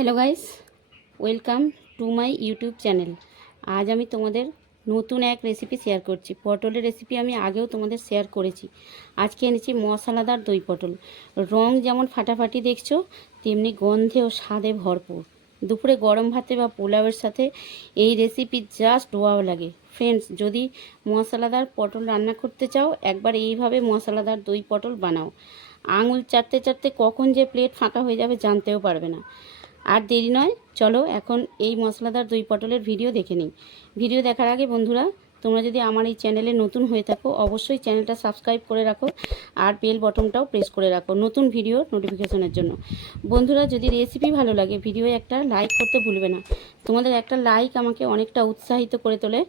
Hello guys, welcome to my YouTube channel. আজ আমি তোমাদের নতুন এক রেসিপি শেয়ার করছি। পটলের রেসিপি আমি আগেও তোমাদের শেয়ার করেছি। আজকে এনেছি মশলাদার দই পটল। রং যেমন ফাটাফাটি দেখছো, তেমনি গন্ধে ও স্বাদে ভরপুর। দুপুরে গরম ভাতে বা পোলাওয়ের সাথে এই রেসিপি জাস্ট ওয়াও লাগে। ফ্রেন্ডস, যদি মশলাদার পটল রান্না করতে চাও, একবার এইভাবে মশলাদার দই পটল বানাও। আঙুল চাটতে চাটতে কখন যে প্লেট ফাঁকা হয়ে যাবে জানতেও পারবে না। আর দেরি নয়, চলো এখন এই মশলাদার দই পটলের ভিডিও দেখে নিই। ভিডিও দেখার আগে বন্ধুরা, তোমরা যদি আমার এই চ্যানেলে নতুন হয়ে থাকো, অবশ্যই চ্যানেলটা সাবস্ক্রাইব করে রাখো আর বেল বটনটাও প্রেস করে রাখো নতুন ভিডিওর নোটিফিকেশনের জন্য। বন্ধুরা, যদি রেসিপি ভালো লাগে ভিডিও একটা লাইক করতে ভুলবে না। তোমাদের একটা লাইক আমাকে অনেকটা উৎসাহিত করে তোলে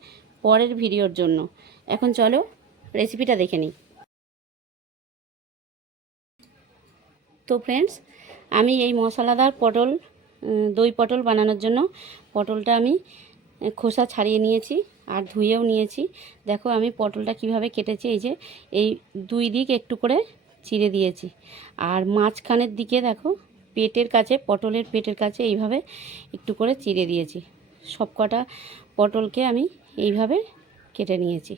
পরের ভিডিওর জন্য। এখন চলো রেসিপিটা দেখে নিই। তো ফ্রেন্ডস, আমি এই মশলাদার দই পটল বানানোর জন্য পটলটা আমি খোসা ছাড়িয়ে নিয়েছি আর ধুয়েও নিয়েছি। দেখো আমি পটলটা কিভাবে কেটেছি, এই দুই দিক একটু করে চিড়ে দিয়েছি। আর মাঝখানের দিকে দেখো পটলের পেটের কাছে এইভাবে একটু করে চিড়ে দিয়েছি। সবকটা পটলকে আমি এইভাবে কেটে নিয়েছি,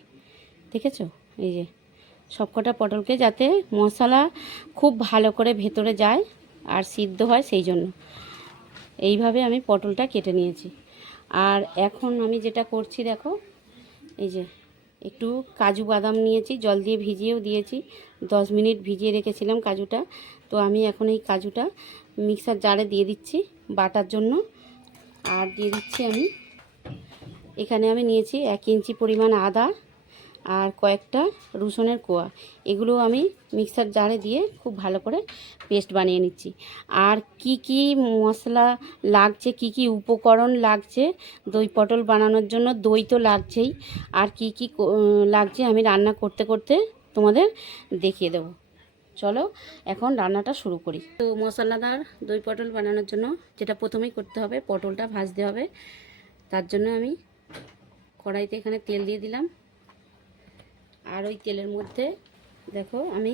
দেখেছো? এই যে সবকটা পটলকে, যাতে মশলা খুব ভালো করে ভেতরে যায় আর সিদ্ধ হয়, সেই জন্য এইভাবে আমি পটলটা কেটে নিয়েছি। আর এখন আমি যেটা করছি দেখো, এই যে একটু কাজু বাদাম নিয়েছি, জল দিয়ে ভিজিয়েও দিয়েছি। 10 মিনিট ভিজিয়ে রেখেছিলাম কাজুটা। তো আমি এখন এই কাজুটা মিক্সার জারে দিয়ে দিচ্ছি বাটার জন্য। আর দিয়ে দিচ্ছি এখানে আমি নিয়েছি 1 ইঞ্চি পরিমাণ আদা আর কয়েকটা রসুনের কোয়া। এগুলো আমি মিক্সার জারে দিয়ে খুব ভালো করে পেস্ট বানিয়ে নিচ্ছি। আর কি কি মশলা লাগছে, কি কি উপকরণ লাগছে দই পটল বানানোর জন্য, দই তো লাগছেই, আর কি কি লাগছে আমি রান্না করতে করতে তোমাদের দেখিয়ে দেবো। চলো এখন রান্নাটা শুরু করি। তো মশলাদার দই পটল বানানোর জন্য যেটা প্রথমেই করতে হবে, পটলটা ভাজতে হবে। তার জন্য আমি কড়াইতে এখানে তেল দিয়ে দিলাম। আর ওই তেলের মধ্যে দেখো আমি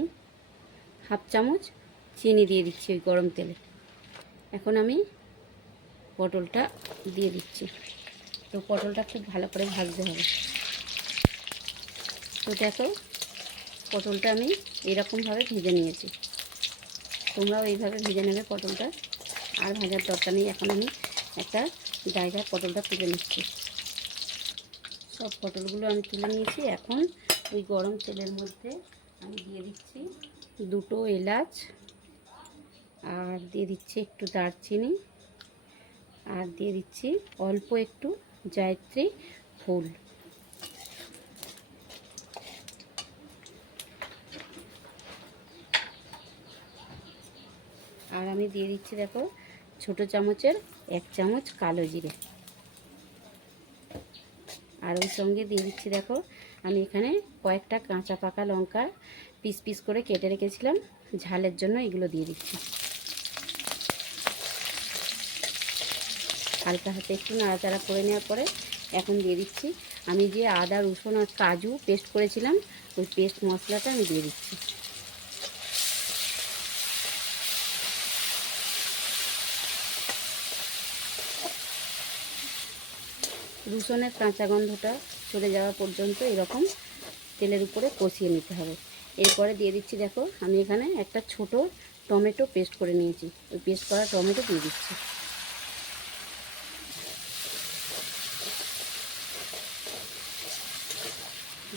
হাফ চামচ চিনি দিয়ে দিচ্ছি ওই গরম তেলে। এখন আমি পটলটা দিয়ে দিচ্ছি। তো পটলটা খুব ভালো করে ভাজতে হবে। তো দেখো পটলটা আমি এরকমভাবে ভেজে নিয়েছি। তোমরাও এইভাবে ভেজে নেবে পটলটা। আর ভাজার দরকার নেই। এখন আমি একটা জায়গায় পটলটা তুলে নিচ্ছি। সব পটলগুলো আমি তুলে নিয়েছি। এখন ওই গরম তেলের মধ্যে আমি দিয়ে দিচ্ছি 2টো এলাচ, আর দিয়ে দিচ্ছি একটু দারচিনি, আর দিয়ে দিচ্ছি অল্প একটু জয়ত্রী ফুল। আর আমি দিয়ে দিচ্ছি দেখো ছোটো চামচের 1 চামচ কালো জিরে। আর ওই সঙ্গে দিয়ে দিচ্ছি দেখো আমি এখানে কয়েকটা কাঁচা পাকা লঙ্কা পিস পিস করে কেটে রেখেছিলাম ঝালের জন্য, এগুলো দিয়ে দিচ্ছি। হালকা হাতে একটু নাড়াচাড়া করে নেওয়ার পরে এখন দিয়ে দিচ্ছি আমি যে আদা রসুন আর কাজু পেস্ট করেছিলাম, ওই পেস্ট মশলাটা আমি দিয়ে দিচ্ছি। রসুনের কাঁচা গন্ধটা চলে যাওয়া পর্যন্ত এরকম তেলের উপরে কষিয়ে নিতে হবে। এরপরে দিয়ে দিচ্ছি দেখো আমি এখানে একটা ছোট টমেটো পেস্ট করে নিয়েছি, ওই পেস্ট করা টমেটো দিয়ে দিচ্ছি।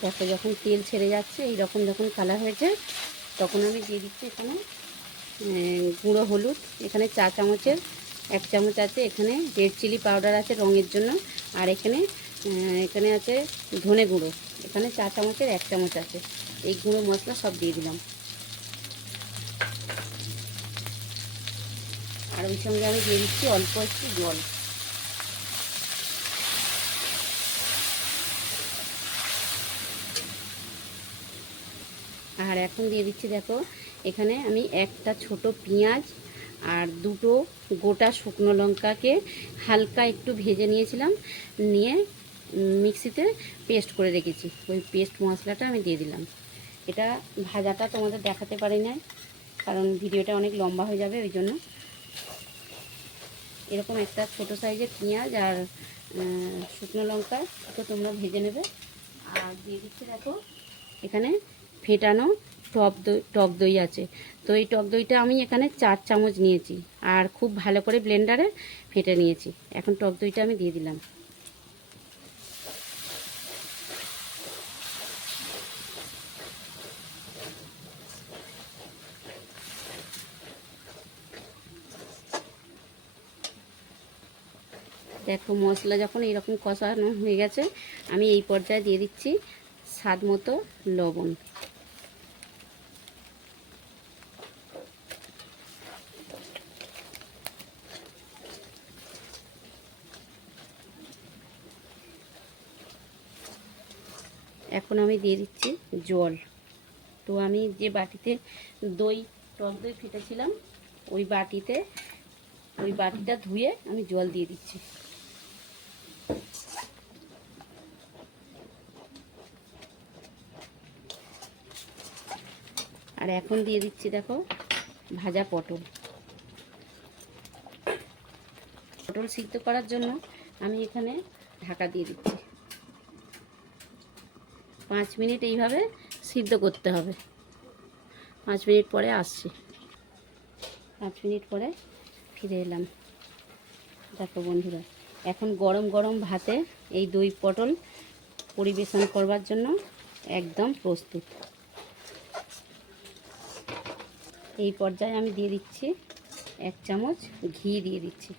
দেখো যখন তেল ছেড়ে যাচ্ছে, এইরকম যখন কালার হয়েছে, তখন আমি দিয়ে দিচ্ছি এখানে গুঁড়ো হলুদ। এখানে 4 চামচের 1 চামচ আছে। এখানে রেড চিলি পাউডার আছে রঙের জন্য। আর এখানে আছে ধনে গুঁড়ো, এখানে 4 চামচের 1 চামচ আছে। এই গুঁড়ো মশলা সব দিয়ে দিলাম। আর ওই সঙ্গে আমি দিয়ে দিচ্ছি অল্প একটু জল। আর এখন দিয়ে দিচ্ছি দেখো এখানে আমি একটা ছোট পেঁয়াজ আর 2টো গোটা শুকনো লঙ্কাকে হালকা একটু ভেজে নিয়েছিলাম, নিয়ে মিক্সিতে পেস্ট করে রেখেছি। ওই পেস্ট মশলাটা আমি দিয়ে দিলাম। এটা ভাজাটা তোমাদের দেখাতে পারি না, কারণ ভিডিওটা অনেক লম্বা হয়ে যাবে, ওই জন্য। এরকম একটা ছোট সাইজের পেঁয়াজ আর শুকনো লঙ্কা তো তোমরা ভেজে নেবে। আর দিয়ে দিচ্ছি দেখো এখানে ফেটানো টক দই আছে। তো এই টক দইটা আমি এখানে 4 চামচ নিয়েছি আর খুব ভালো করে ব্লেন্ডারে ফেটে নিয়েছি। এখন টক দইটা আমি দিয়ে দিলাম। দেখো মশলা যখন এইরকম কষানো হয়ে গেছে, আমি এই পর্যায়ে দিয়ে দিচ্ছি স্বাদ মতো লবণ। এখন আমি দিয়ে দিচ্ছি জল। তো আমি যে বাটিতে টক দই ফেটেছিলাম ওই বাটিটা ধুয়ে আমি জল দিয়ে দিচ্ছি। আর এখন দিয়ে দিচ্ছি দেখো ভাজা পটল সিদ্ধ করার জন্য আমি এখানে ঢাকা দিয়ে দিচ্ছি। 5 মিনিট এইভাবে সিদ্ধ করতে হবে। 5 মিনিট পরে আসছি। 5 মিনিট পরে ফিরে এলাম। দেখো বন্ধুরা, এখন গরম গরম ভাতে এই দই পটল পরিবেশন করবার জন্য একদম প্রস্তুত। এই পর্যায়ে আমি দিয়ে দিচ্ছি 1 চামচ ঘি দিয়ে দিচ্ছি।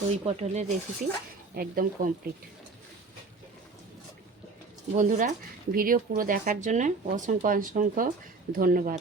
দই পটলের রেসিপি একদম কমপ্লিট। বন্ধুরা, ভিডিও পুরো দেখার জন্য অসংখ্য ধন্যবাদ।